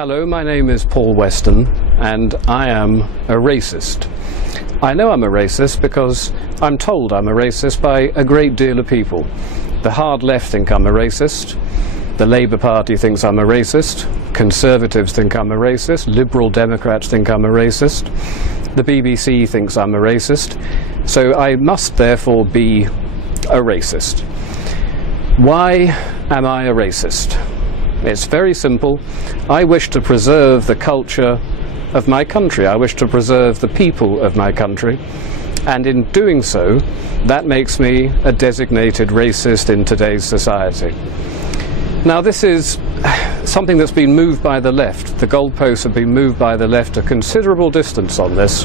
Hello, my name is Paul Weston, and I am a racist. I know I'm a racist because I'm told I'm a racist by a great deal of people. The hard left think I'm a racist, the Labour Party thinks I'm a racist, Conservatives think I'm a racist, Liberal Democrats think I'm a racist, the BBC thinks I'm a racist, so I must therefore be a racist. Why am I a racist? It's very simple. I wish to preserve the culture of my country. I wish to preserve the people of my country. And in doing so, that makes me a designated racist in today's society. Now, this is something that's been moved by the left. The goalposts have been moved by the left a considerable distance on this.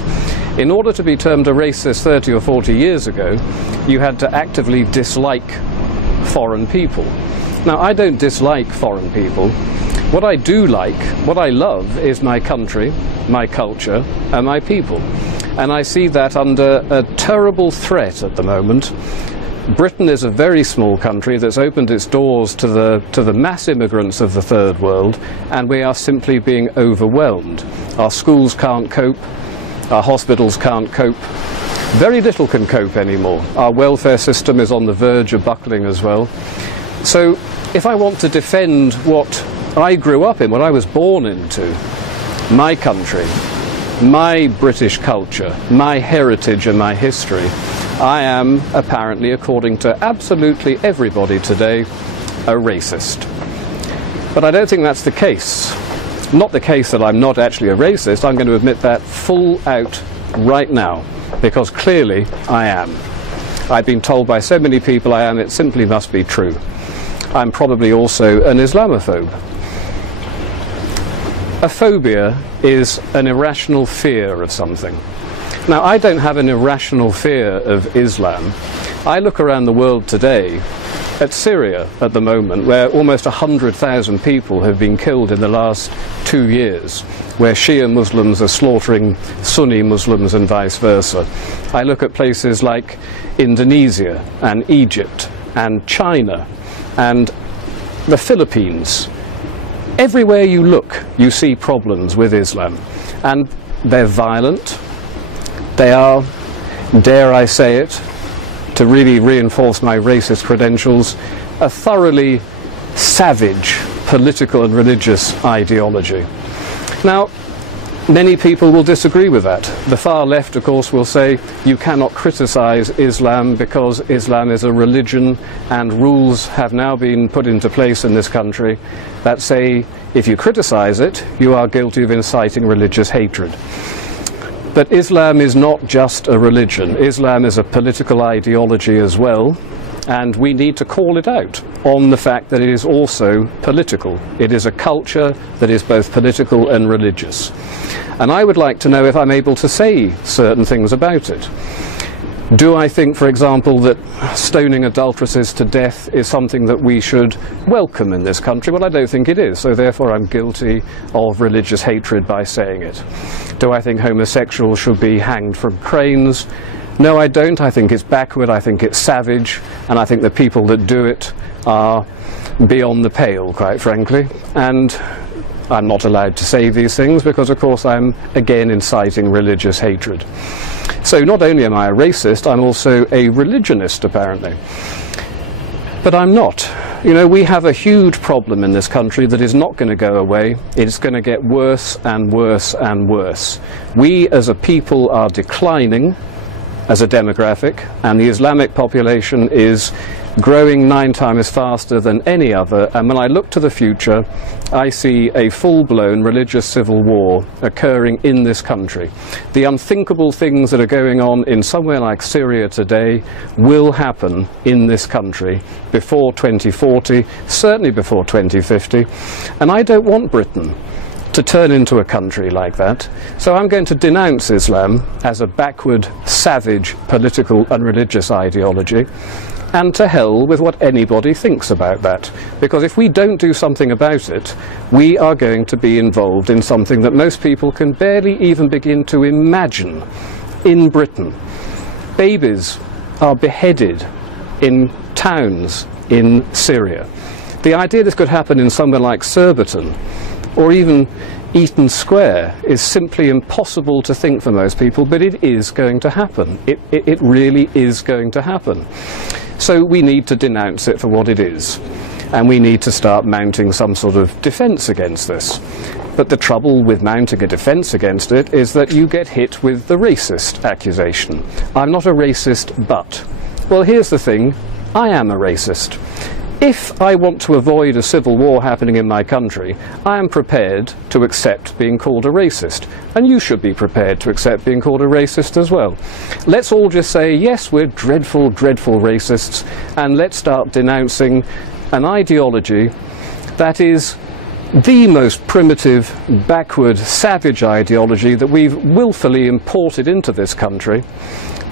In order to be termed a racist 30 or 40 years ago, you had to actively dislike foreign people. Now, I don't dislike foreign people. What I do like, what I love, is my country, my culture, and my people. And I see that under a terrible threat at the moment. Britain is a very small country that's opened its doors to the mass immigrants of the third world, and we are simply being overwhelmed. Our schools can't cope, our hospitals can't cope. Very little can cope anymore. Our welfare system is on the verge of buckling as well. So if I want to defend what I grew up in, what I was born into, my country, my British culture, my heritage and my history, I am apparently, according to absolutely everybody today, a racist. But I don't think that's the case. Not the case that I'm not actually a racist. I'm going to admit that full out right now, because clearly I am. I've been told by so many people I am, it simply must be true. I'm probably also an Islamophobe. A phobia is an irrational fear of something. Now, I don't have an irrational fear of Islam. I look around the world today at Syria at the moment, where almost 100,000 people have been killed in the last 2 years, where Shia Muslims are slaughtering Sunni Muslims and vice versa. I look at places like Indonesia and Egypt and China and the Philippines. Everywhere you look, you see problems with Islam. And they're violent. They are, dare I say it, to really reinforce my racist credentials, a thoroughly savage political and religious ideology. Now, many people will disagree with that. The far left, of course, will say you cannot criticize Islam because Islam is a religion, and rules have now been put into place in this country that say if you criticize it, you are guilty of inciting religious hatred. But Islam is not just a religion. Islam is a political ideology as well, and we need to call it out on the fact that it is also political. It is a culture that is both political and religious. And I would like to know if I'm able to say certain things about it. Do I think, for example, that stoning adulteresses to death is something that we should welcome in this country? Well, I don't think it is, so therefore I'm guilty of religious hatred by saying it. Do I think homosexuals should be hanged from cranes? No, I don't. I think it's backward, I think it's savage, and I think the people that do it are beyond the pale, quite frankly. And I'm not allowed to say these things because, of course, I'm again inciting religious hatred. So not only am I a racist, I'm also a religionist, apparently. But I'm not. You know, we have a huge problem in this country that is not going to go away. It's going to get worse and worse and worse. We as a people are declining as a demographic, and the Islamic population is growing 9 times faster than any other, and when I look to the future, I see a full-blown religious civil war occurring in this country. The unthinkable things that are going on in somewhere like Syria today will happen in this country before 2040, certainly before 2050, and I don't want Britain to turn into a country like that. So I'm going to denounce Islam as a backward, savage political and religious ideology, and to hell with what anybody thinks about that. Because if we don't do something about it, we are going to be involved in something that most people can barely even begin to imagine in Britain. Babies are beheaded in towns in Syria. The idea this could happen in somewhere like Surbiton or even Eaton Square is simply impossible to think for most people, but it is going to happen. It really is going to happen. So we need to denounce it for what it is, and we need to start mounting some sort of defence against this. But the trouble with mounting a defence against it is that you get hit with the racist accusation. I'm not a racist, but. Well, here's the thing, I am a racist. If I want to avoid a civil war happening in my country, I am prepared to accept being called a racist. And you should be prepared to accept being called a racist as well. Let's all just say, yes, we're dreadful, dreadful racists, and let's start denouncing an ideology that is the most primitive, backward, savage ideology that we've willfully imported into this country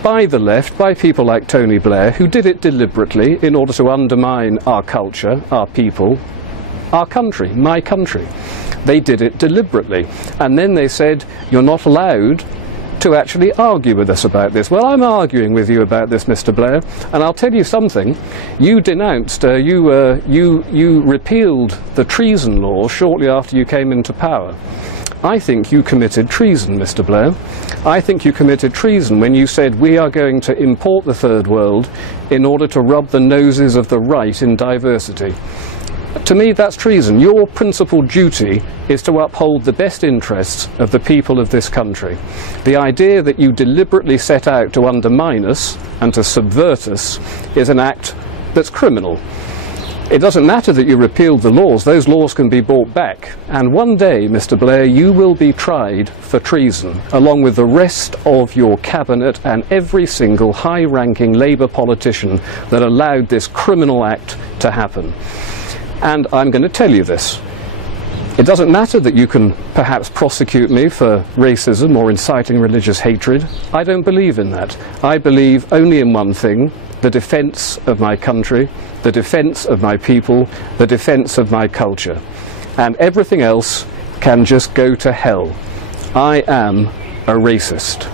by the left, by people like Tony Blair, who did it deliberately in order to undermine our culture, our people, our country, my country. They did it deliberately. And then they said, you're not allowed to actually argue with us about this. Well, I'm arguing with you about this, Mr. Blair, and I'll tell you something. You denounced, you repealed the treason law shortly after you came into power. I think you committed treason, Mr. Blair. I think you committed treason when you said we are going to import the third world in order to rub the noses of the right in diversity. To me, that's treason. Your principal duty is to uphold the best interests of the people of this country. The idea that you deliberately set out to undermine us and to subvert us is an act that's criminal. It doesn't matter that you repealed the laws. Those laws can be brought back. And one day, Mr. Blair, you will be tried for treason, along with the rest of your cabinet and every single high-ranking Labour politician that allowed this criminal act to happen. And I'm going to tell you this. It doesn't matter that you can perhaps prosecute me for racism or inciting religious hatred. I don't believe in that. I believe only in one thing: the defence of my country, the defence of my people, the defence of my culture. And everything else can just go to hell. I am a racist.